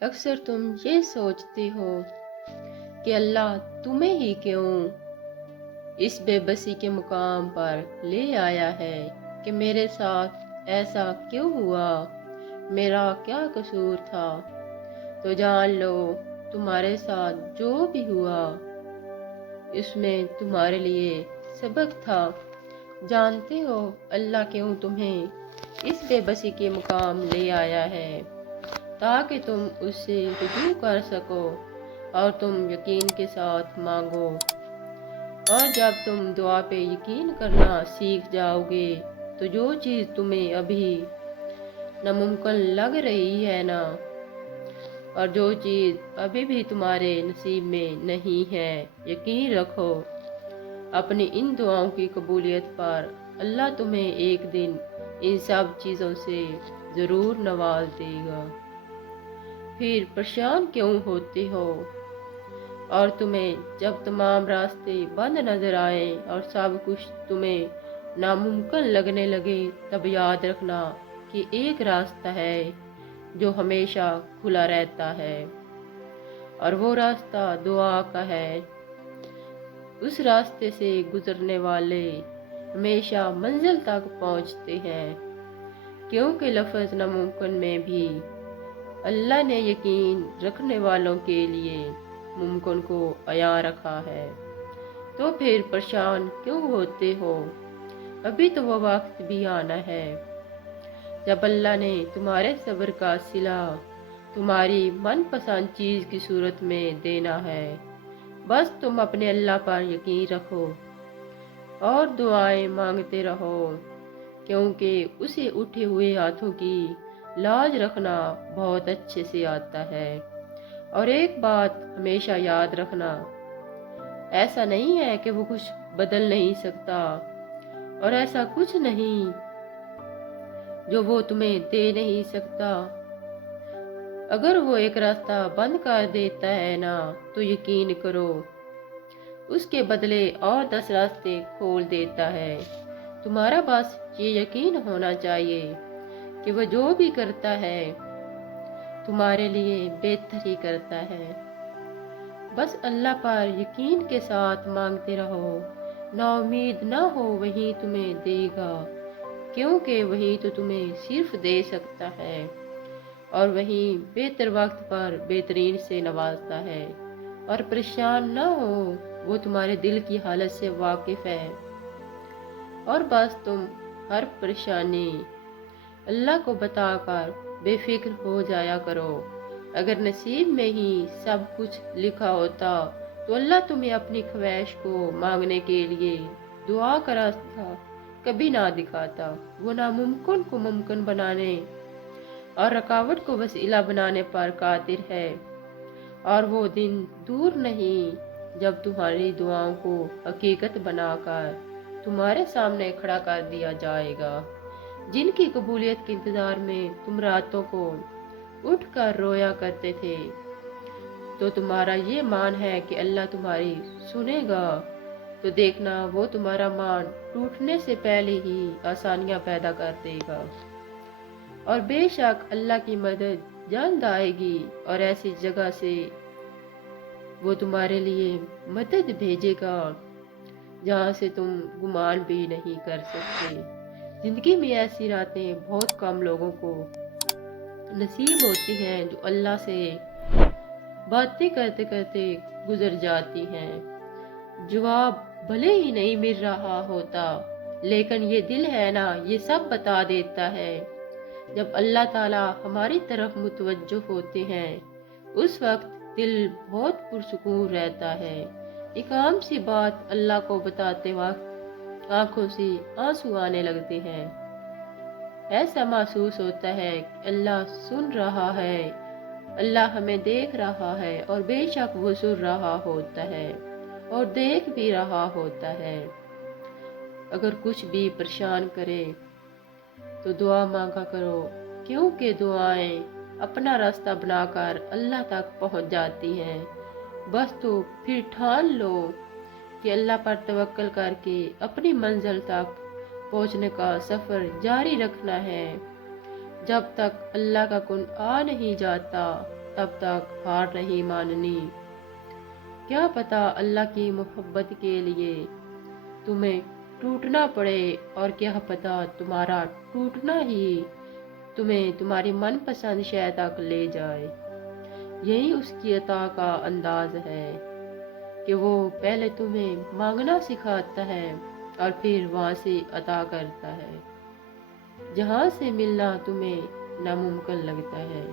अक्सर तुम ये सोचते हो कि अल्लाह तुम्हें ही क्यों इस बेबसी के मुकाम पर ले आया है कि मेरे साथ ऐसा क्यों हुआ, मेरा क्या कसूर था। तो जान लो, तुम्हारे साथ जो भी हुआ इसमें तुम्हारे लिए सबक था। जानते हो अल्लाह क्यों तुम्हें इस बेबसी के मुकाम ले आया है? ताकि तुम उससे रुजू कर सको और तुम यकीन के साथ मांगो। और जब तुम दुआ पे यकीन करना सीख जाओगे तो जो चीज़ तुम्हें अभी नामुमकिन लग रही है ना, और जो चीज़ अभी भी तुम्हारे नसीब में नहीं है, यकीन रखो अपनी इन दुआओं की कबूलियत पर। अल्लाह तुम्हें एक दिन इन सब चीज़ों से ज़रूर नवाज देगा। फिर परेशान क्यों होते हो? और तुम्हें जब तमाम रास्ते बंद नजर आए और सब कुछ तुम्हें नामुमकिन लगने लगे, तब याद रखना कि एक रास्ता है जो हमेशा खुला रहता है, और वो रास्ता दुआ का है। उस रास्ते से गुजरने वाले हमेशा मंजिल तक पहुंचते हैं, क्योंकि लफ्ज़ नामुमकिन में भी अल्लाह ने यकीन रखने वालों के लिए मुमकिन को अया रखा है। तो फिर परेशान क्यों होते हो? अभी तो वो वक्त भी आना है जब अल्लाह ने तुम्हारे सब्र का सिला तुम्हारी मनपसंद चीज़ की सूरत में देना है। बस तुम अपने अल्लाह पर यकीन रखो और दुआएं मांगते रहो, क्योंकि उसे उठे हुए हाथों की लाज रखना बहुत अच्छे से आता है। और एक बात हमेशा याद रखना, ऐसा नहीं है कि वो कुछ बदल नहीं सकता, और ऐसा कुछ नहीं जो वो तुम्हें दे नहीं सकता। अगर वो एक रास्ता बंद कर देता है ना, तो यकीन करो उसके बदले और 10 रास्ते खोल देता है। तुम्हारा बस ये यकीन होना चाहिए कि वो जो भी करता है तुम्हारे लिए बेहतर ही करता है। बस अल्लाह पर यकीन के साथ मांगते रहो, ना उम्मीद ना हो वही तुम्हें देगा, क्योंकि वही तो तुम्हें सिर्फ दे सकता है, और वही बेहतर वक्त पर बेहतरीन से नवाजता है। और परेशान ना हो, वो तुम्हारे दिल की हालत से वाकिफ है। और बस तुम हर परेशानी अल्लाह को बताकर बेफिक्र हो जाया करो। अगर नसीब में ही सब कुछ लिखा होता तो अल्लाह तुम्हें अपनी ख्वाहिश को मांगने के लिए दुआ का रास्ता कभी ना दिखाता। वो नामुमकिन को मुमकिन बनाने और रुकावट को वसीला बनाने पर कादिर है। और वो दिन दूर नहीं जब तुम्हारी दुआओं को हकीकत बनाकर तुम्हारे सामने खड़ा कर दिया जाएगा। जिनकी कबूलियत के इंतजार में तुम रातों को उठकर रोया करते थे, तो तुम्हारा ये मान है कि अल्लाह तुम्हारी सुनेगा, तो देखना वो तुम्हारा मान टूटने से पहले ही आसानियां पैदा कर देगा। और बेशक अल्लाह की मदद जल्द आएगी, और ऐसी जगह से वो तुम्हारे लिए मदद भेजेगा जहाँ से तुम गुमान भी नहीं कर सकते। जिंदगी में ऐसी रातें बहुत कम लोगों को नसीब होती हैं जो अल्लाह से बातें करते करते गुजर जाती हैं। जवाब भले ही नहीं मिल रहा होता, लेकिन ये दिल है ना, ये सब बता देता है। जब अल्लाह ताला हमारी तरफ मुतवज्जो होते हैं, उस वक्त दिल बहुत पुरसुकून रहता है। एक आम सी बात अल्लाह को बताते वक्त आंखों से आंसू आने लगते हैं। ऐसा महसूस होता है कि अल्लाह सुन रहा है, अल्लाह हमें देख रहा है, और बेशक वो सुन रहा होता है और देख भी रहा होता है। अगर कुछ भी परेशान करे तो दुआ मांगा करो, क्योंकि दुआएं अपना रास्ता बनाकर अल्लाह तक पहुंच जाती हैं। बस तो फिर ठान लो कि अल्लाह पर तवक्कल करके अपनी मंजिल तक पहुंचने का सफ़र जारी रखना है। जब तक अल्लाह का कुन आ नहीं जाता, तब तक हार नहीं माननी। क्या पता अल्लाह की मोहब्बत के लिए तुम्हें टूटना पड़े, और क्या पता तुम्हारा टूटना ही तुम्हें तुम्हारी मनपसंद शय तक ले जाए। यही उसकी अता का अंदाज है कि वो पहले तुम्हें मांगना सिखाता है और फिर वहां से अता करता है जहां से मिलना तुम्हें नामुमकिन लगता है।